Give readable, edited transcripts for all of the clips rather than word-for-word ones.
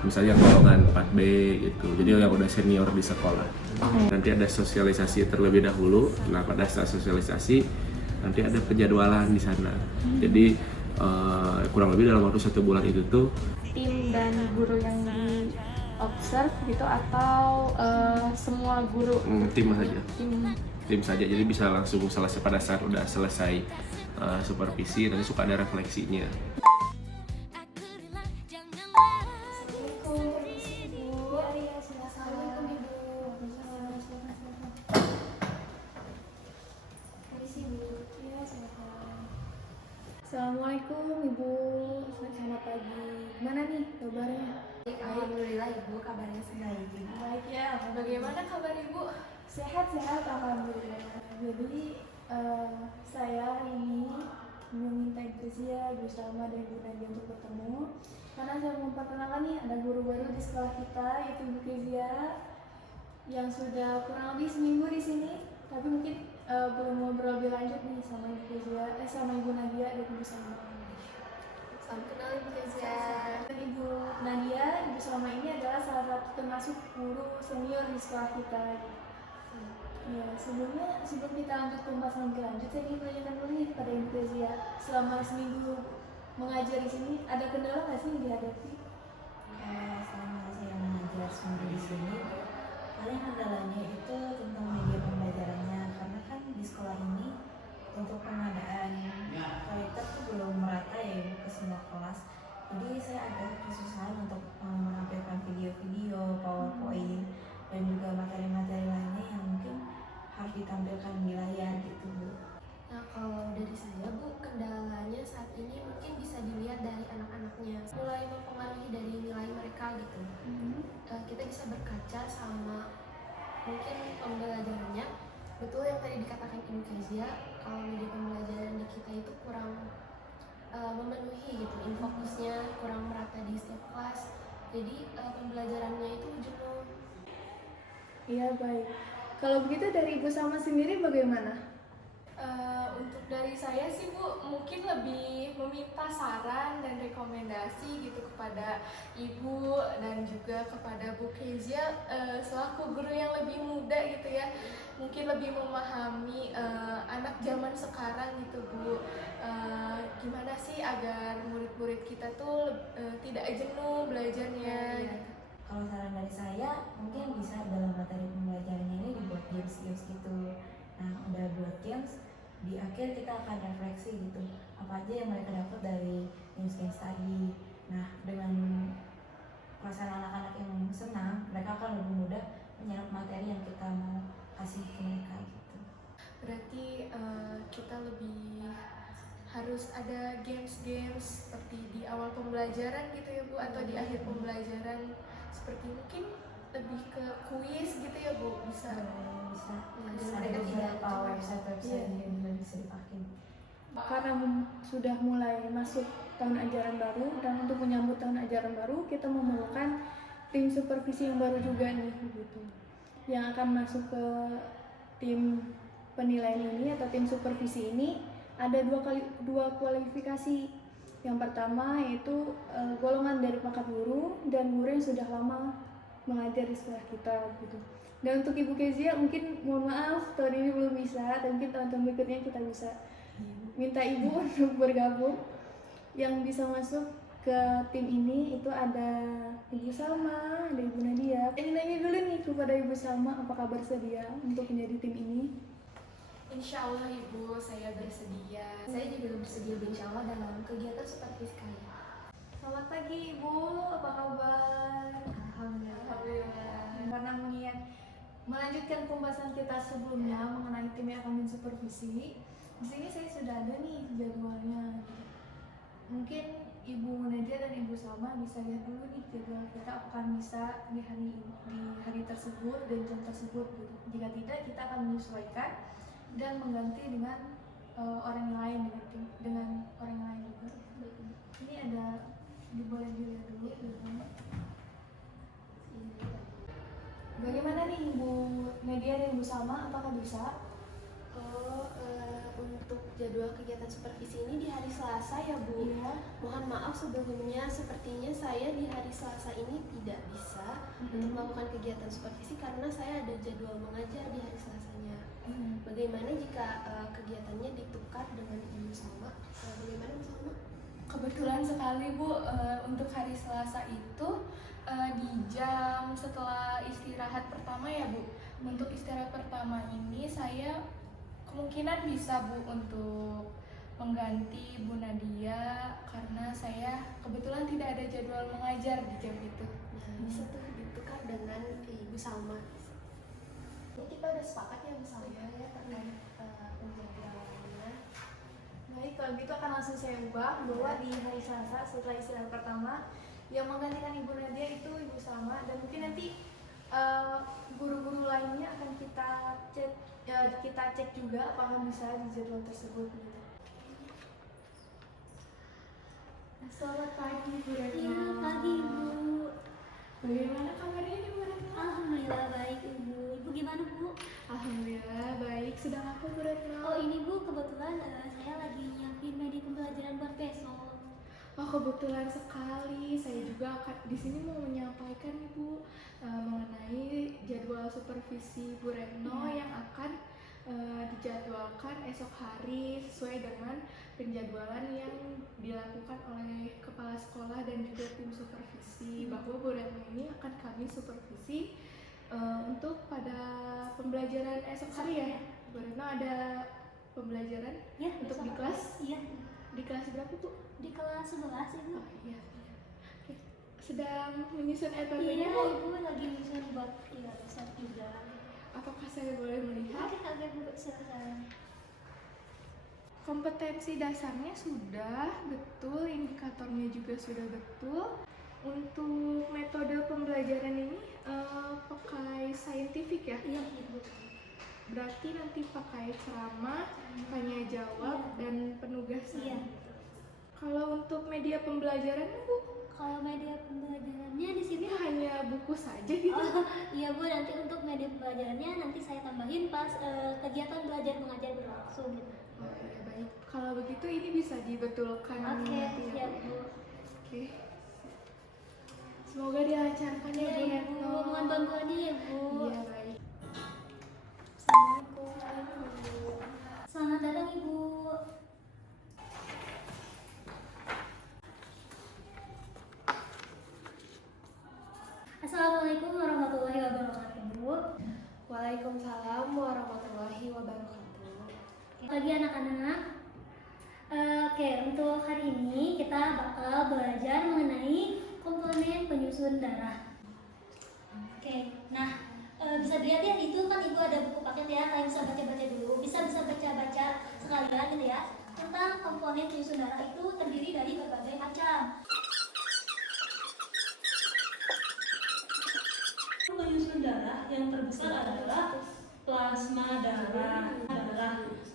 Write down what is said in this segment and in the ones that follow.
misalnya golongan 4B gitu, jadi yang udah senior di sekolah. Nanti ada sosialisasi terlebih dahulu. Nah, pada saat sosialisasi nanti ada penjadwalan di sana. Jadi kurang lebih dalam waktu 1 bulan itu tuh tim dan guru yang di observe gitu atau semua guru? tim saja. Tim. Tim saja, jadi bisa langsung selesai pada saat udah selesai supervisi, nanti suka ada refleksinya. Assalamualaikum Ibu, selamat pagi. Gimana nih kabarnya? Alhamdulillah Ibu, kabarnya sebaik. Baik ya. Bagaimana kabar Ibu? Sehat-sehat alhamdulillah. Jadi saya hari ini meminta Ibu bersama dan Ibu Nadia untuk bertemu karena saya mau memperkenalkan nih ada guru baru di sekolah kita, yaitu Ibu Kezia yang sudah kurang lebih seminggu di sini, tapi mungkin belum ngobrol lebih lanjut nih sama Ibu Kezia, sama Ibu Nadia dan Ibu Salma. Salam kenal Ibu Kezia. Dan Ibu Nadia, Ibu Salma ini adalah salah satu termasuk guru senior di sekolah kita. Ya, sebelum kita lanjut pembahasan lebih lanjut, saya ingin tanyakan dulu nih pada Ibu Kezia, selama seminggu mengajar di sini, ada kendala nggak sih yang dihadapi? Selama saya mengajar seminggu di sini, paling kendalanya itu tentang media pembelajarannya, karena kan di sekolah ini untuk pengadaan proyektor itu belum merata ya Ibu ke semua kelas. Jadi saya agak kesusahan untuk menampilkan video-video, PowerPoint, dan juga materi-materi lainnya yang mungkin harus ditampilkan di layar gitu Bu. Nah, kalau dari saya Bu, kendalanya saat ini mungkin bisa dilihat dari anak-anaknya, mulai mempengaruhi dari nilai mereka gitu. Kita bisa berkaca sama mungkin pembelajarannya. Betul yang tadi dikatakan Ibu Kezia, kalau media pembelajaran di kita itu kurang memenuhi gitu, infokusnya kurang merata di setiap kelas. Jadi pembelajarannya itu jenuh. Iya, baik. Kalau begitu dari Ibu Salma sendiri bagaimana? Untuk dari saya sih Bu, mungkin lebih meminta saran dan rekomendasi gitu kepada Ibu dan juga kepada Bu Kezia selaku guru yang lebih muda gitu ya, mungkin lebih memahami anak zaman sekarang gitu Bu. Gimana sih agar murid-murid kita tuh tidak jenuh belajarnya gitu. Kalau saran dari saya, mungkin bisa dalam materi pembelajarannya ini dibuat games-games gitu. Nah, udah buat games, di akhir kita akan refleksi gitu, apa aja yang mereka dapat dari games-games tadi. Nah, dengan perasaan anak-anak yang senang, mereka akan lebih mudah menyerap materi yang kita mau kasih ke mereka gitu. Berarti kita lebih harus ada games-games seperti di awal pembelajaran gitu ya Bu, atau di akhir pembelajaran, seperti mungkin lebih ke kuis gitu ya Bu, bisa. Bisa ada beberapa website yang juga bisa dipakai. Karena sudah mulai masuk tahun ajaran baru, dan untuk menyambut tahun ajaran baru kita memerlukan tim supervisi yang baru juga nih gitu, yang akan masuk ke tim penilaian ini atau tim supervisi ini. Ada dua kualifikasi. Yang pertama yaitu golongan dari pangkat guru dan guru yang sudah lama mengajar di sekolah kita gitu. Dan untuk Ibu Kezia mungkin mohon maaf tahun ini belum bisa, tapi mungkin tahun-tahun berikutnya kita bisa minta Ibu untuk bergabung. Yang bisa masuk ke tim ini itu ada Ibu Salma, ada Ibu Nadia. Ini nanya dulu nih kepada Ibu Salma, apakah bersedia untuk menjadi tim ini? Insya Allah Ibu, saya bersedia. Saya juga bersedia insya Allah dalam kegiatan seperti sekali. Selamat pagi Ibu, apa kabar? Alhamdulillah. Karena mengingat melanjutkan pembahasan kita sebelumnya mengenai tim yang akan mensupervisi, di sini saya sudah ada nih jadwalnya. Mungkin Ibu Nadia dan Ibu Salma bisa lihat dulu nih jadwal kita, apakah bisa di hari tersebut dan jam tersebut gitu. Jika tidak, kita akan menyesuaikan dan mengganti dengan orang yang lain, dengan orang yang lain juga. Ini ada, boleh dilihat dulu jadwalnya. Bagaimana nih Ibu Nadia dan Ibu Salma, apakah bisa? Untuk untuk jadwal kegiatan supervisi ini di hari Selasa ya Bu. Iya. Mohon maaf sebelumnya, sepertinya saya di hari Selasa ini tidak bisa untuk melakukan kegiatan supervisi karena saya ada jadwal mengajar di hari Selasanya. Bagaimana jika kegiatannya ditukar dengan Ibu Salma? Bagaimana Bu Salma? Kebetulan sekali Bu, untuk hari Selasa itu di jam setelah istirahat pertama ya Bu. Untuk istirahat pertama ini saya kemungkinan bisa Bu untuk mengganti Bu Nadia karena saya kebetulan tidak ada jadwal mengajar di jam itu. Nah, bisa tuh ditukar dengan Ibu Salma. Ini kita udah sepakat ya Bu Salma ya terkait penjadwalannya. Baik, kalau gitu akan langsung saya ubah bahwa di hari Selasa setelah istirahat pertama yang menggantikan Ibu Nadia itu Ibu Salma, dan mungkin nanti guru-guru lainnya akan kita cek juga apakah bisa di jadwal tersebut gitu. Selamat pagi Bu Retno. Iya, pagi Ibu. Bagaimana kabarnya nih Bu Retno? Alhamdulillah baik Ibu. Ibu gimana Bu? Alhamdulillah baik. Sedang apa Bu Retno? Oh ini Bu, kebetulan saya lagi nyiapin media pembelajaran buat besok. Oh kebetulan sekali, saya juga akan di sini mau menyampaikan Ibu mengenai jadwal supervisi Bu Retno yang akan dijadwalkan esok hari sesuai dengan penjadwalan yang dilakukan oleh kepala sekolah dan juga tim supervisi, bahwa Bu Retno ini akan kami supervisi untuk pada pembelajaran esok hari ya. Bu Retno ada pembelajaran Ya, untuk besok di kelas? Iya, Di kelas berapa Bu? di kelas 11 Ibu. Oh iya. Oke. Sedang menyusun Iya RPP-nya Bu? Ibu lagi nyusun buat besok juga. Apakah saya boleh melihat? Oke Bu, silakan. Kompetensi dasarnya sudah betul, indikatornya juga sudah betul. Untuk metode pembelajaran ini pakai saintifik ya? Iya Ibu. Berarti nanti pakai ceramah, tanya jawab, dan penugasan. Iya. Kalau untuk media pembelajarannya Bu, Kalau media pembelajarannya di sini ini hanya buku saja gitu? Oh, iya Bu, nanti untuk media pembelajarannya nanti saya tambahin pas kegiatan belajar mengajar berlangsung gitu. Oh iya baik. Kalau begitu ini bisa dibetulkan Oke, nanti ya, siap Bu. Oke. Semoga dilancarkan ya Bu Iya Retno. Ibu, mohon bantuannya ya Bu. Iya baik. Assalamualaikum. Selamat datang Ibu. Assalamualaikum warahmatullahi wabarakatuh Bu. Waalaikumsalam warahmatullahi wabarakatuh. Pagi anak-anak. Oke, untuk hari ini kita bakal belajar mengenai komponen penyusun darah. Oke, nah bisa dilihat ya, itu kan Ibu ada buku paket ya, kalian bisa baca-baca dulu, bisa baca-baca sekalian gitu ya. Tentang komponen penyusun darah itu terdiri dari berbagai macam. Penyusun darah yang terbesar adalah plasma darah.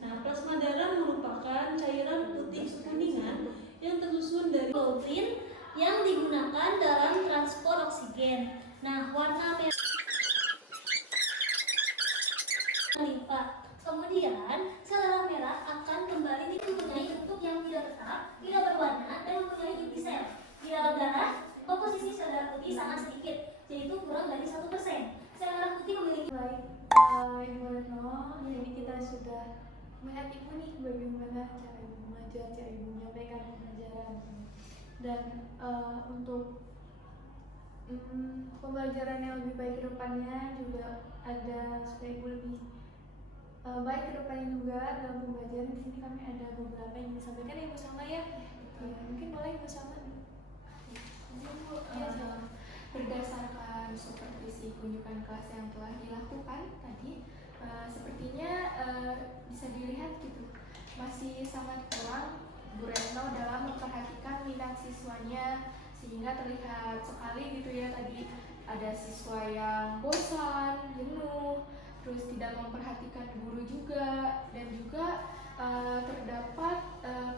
Nah, plasma darah merupakan cairan putih kuningan yang tersusun dari Globulin yang digunakan dalam transport oksigen. Nah, warna merah limpa. Kemudian, sel darah merah akan kembali mempunyai bentuk yang tidak tetap, tidak berwarna, dan mempunyai inti sel. Di dalam darah, komposisi sel darah putih sangat sedikit, yaitu kurang dari 1%. Sel darah putih memiliki Baik, Ibu Retno, jadi kita sudah melihat Ibu nih bagaimana cara Ibu mengajar, cara Ibu menyampaikan pembelajaran. Dan untuk pembelajaran yang lebih baik ke depannya juga ada supaya Ibu lebih baik ke depannya juga dalam pembelajaran. Di sini kami ada beberapa yang disampaikan ya Ibu Salma ya. Ya, mungkin boleh Ibu Salma. Berdasarkan supervisi kunjungan kelas yang telah dilakukan tadi, sepertinya bisa dilihat gitu masih sangat kurang Bu Retno dalam memperhatikan minat siswanya, sehingga terlihat sekali gitu ya tadi ada siswa yang bosan, jenuh, terus tidak memperhatikan guru juga, dan juga terdapat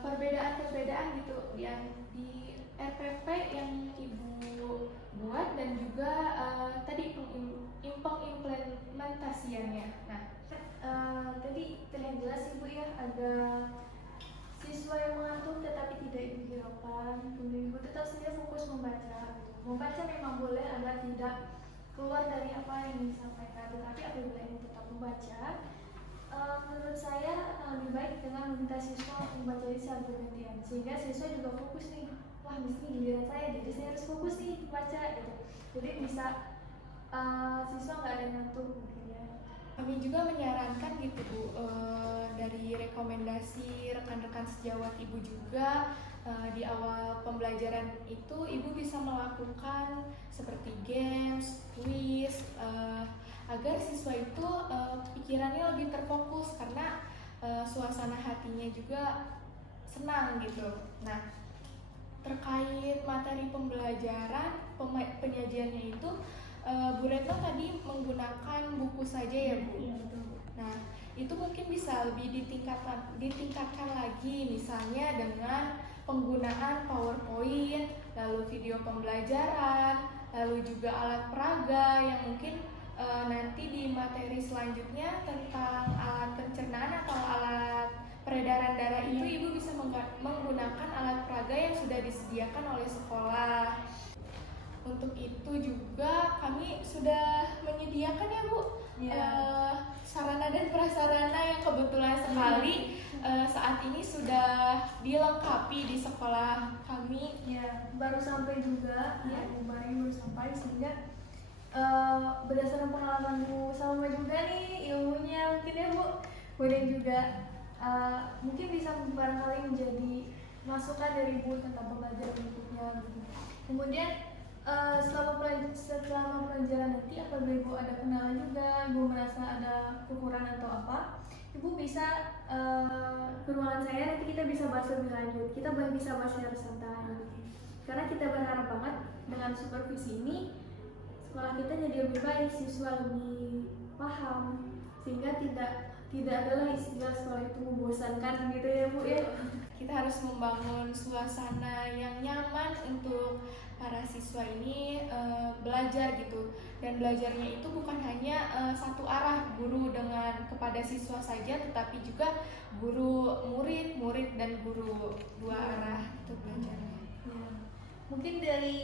perbedaan-perbedaan gitu yang di RPP yang Ibu buat, dan juga tadi pengimplementasiannya. Nah, Tadi terlihat jelas Ibu ya, ada siswa yang mengantuk tetapi tidak Ibu hiraukan. Kemudian Ibu tetap saja fokus membaca. Membaca memang boleh agar tidak keluar dari apa yang disampaikan, tetapi apabila ini tetap membaca, menurut saya akan lebih baik dengan meminta siswa untuk membaca secara bergantian, sehingga siswa juga fokus nih, wah mesti giliran saya, jadi saya harus fokus nih baca gitu. Jadi bisa siswa nggak ada yang ngantuk mungkin ya. Kami juga menyarankan gitu Bu, dari rekomendasi rekan-rekan sejawat Ibu juga, di awal pembelajaran itu Ibu bisa melakukan seperti games, quiz, agar siswa itu pikirannya lebih terfokus karena suasana hatinya juga senang gitu. Nah, terkait materi pembelajaran, penyajiannya itu Bu Retno tadi menggunakan buku saja ya Bu? Iya, betul. Nah, itu mungkin bisa lebih ditingkatkan lagi, misalnya dengan penggunaan PowerPoint, lalu video pembelajaran, lalu juga alat peraga yang mungkin nanti di materi selanjutnya tentang alat pencernaan atau alat peredaran darah itu Ibu bisa menggunakan alat peraga yang sudah disediakan oleh sekolah. Untuk itu juga kami sudah menyediakan ya Bu, sarana dan prasarana yang kebetulan sekali saat ini sudah dilengkapi di sekolah kami. Ya, baru sampai juga, ya, baru sampai, sehingga berdasarkan pengalamanku sama juga nih ilmunya mungkin ya Bu, kemudian juga mungkin bisa barangkali menjadi masukan dari Bu tentang pembelajaran berikutnya. Kemudian selama pelajaran nanti apabila Ibu ada kendala juga, Ibu merasa ada kekurangan atau apa, Ibu bisa ke ruangan saya, nanti kita bisa bahas lebih lanjut. Kita bisa bahas secara santai. Karena kita berharap banget dengan supervisi ini sekolah kita jadi lebih baik, siswa lebih paham, sehingga tidak adalah istilah sekolah itu membosankan gitu ya Bu ya. Kita harus membangun suasana yang nyaman untuk para siswa ini belajar gitu, dan belajarnya itu bukan hanya satu arah guru dengan kepada siswa saja, tetapi juga guru murid dan guru dua arah itu belajarnya. Ya. Mungkin dari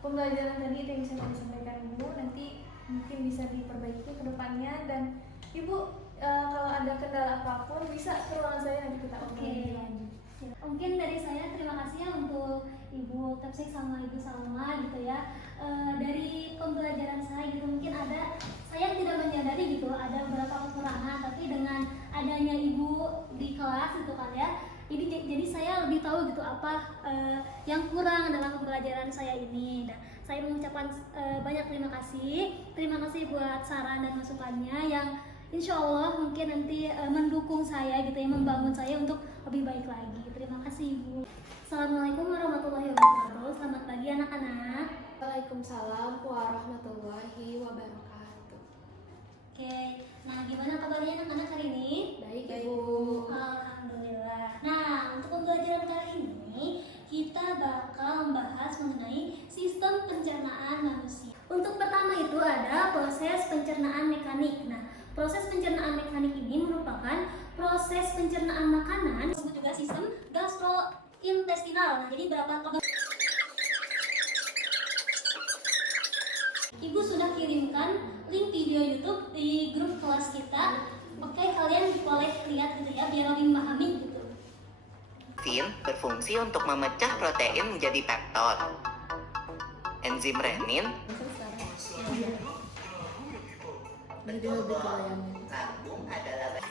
pembelajaran tadi yang bisa disampaikan Ibu, nanti mungkin bisa diperbaiki ke depannya, dan Ibu kalau ada kendala apapun bisa ke ruangan saya, nanti kita obrolin lagi. Mungkin dari saya terima kasih ya untuk Ibu Tepsik sama Ibu Salma gitu ya. Dari pembelajaran saya gitu mungkin saya tidak menyadari gitu ada beberapa kekurangan, tapi dengan adanya Ibu di kelas gitu kan ya, jadi saya lebih tahu gitu apa yang kurang dalam pembelajaran saya ini. Dan saya mengucapkan banyak terima kasih buat saran dan masukannya yang insya Allah mungkin nanti mendukung saya gitu ya, membangun saya untuk lebih baik lagi. Terima kasih Ibu. Assalamualaikum warahmatullahi wabarakatuh. Selamat pagi anak-anak. Waalaikumsalam warahmatullahi wabarakatuh. Oke, nah gimana kabarnya anak-anak hari ini? Baik Ibu. Alhamdulillah. Nah, untuk pembelajaran kali ini kita bakal membahas mengenai sistem pencernaan manusia. Untuk pertama itu ada proses pencernaan mekanik. Nah, proses pencernaan mekanik ini merupakan proses pencernaan makanan, disebut juga sistem gastrointestinal. Nah, jadi berapa kabar? Ibu sudah kirimkan link video YouTube di grup kelas kita. Oke, kalian boleh lihat gitu ya, biar lebih memahami gitu. Enzim berfungsi untuk memecah protein menjadi peptid. Enzim renin lambung adalah di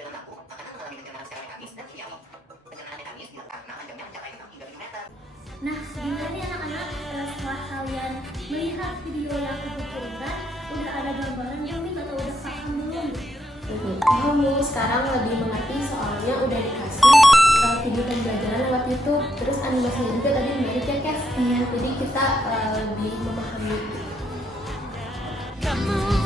dalam lambung makanan mengalami pencernaan secara mekanis dan kimiawi. Pencernaan mekanis dilakukan karena panjangnya mencapai 6 hingga 7 meter. Nah, gimana nih anak-anak setelah kalian melihat video yang aku kirimkan, udah ada gambarannya nih atau udah paham belum? Paham Bu, sekarang lebih mengerti soalnya udah dikasih video pembelajaran lewat YouTube, terus animasinya juga tadi menarik ya Kes. Jadi kita lebih memahami. Kamu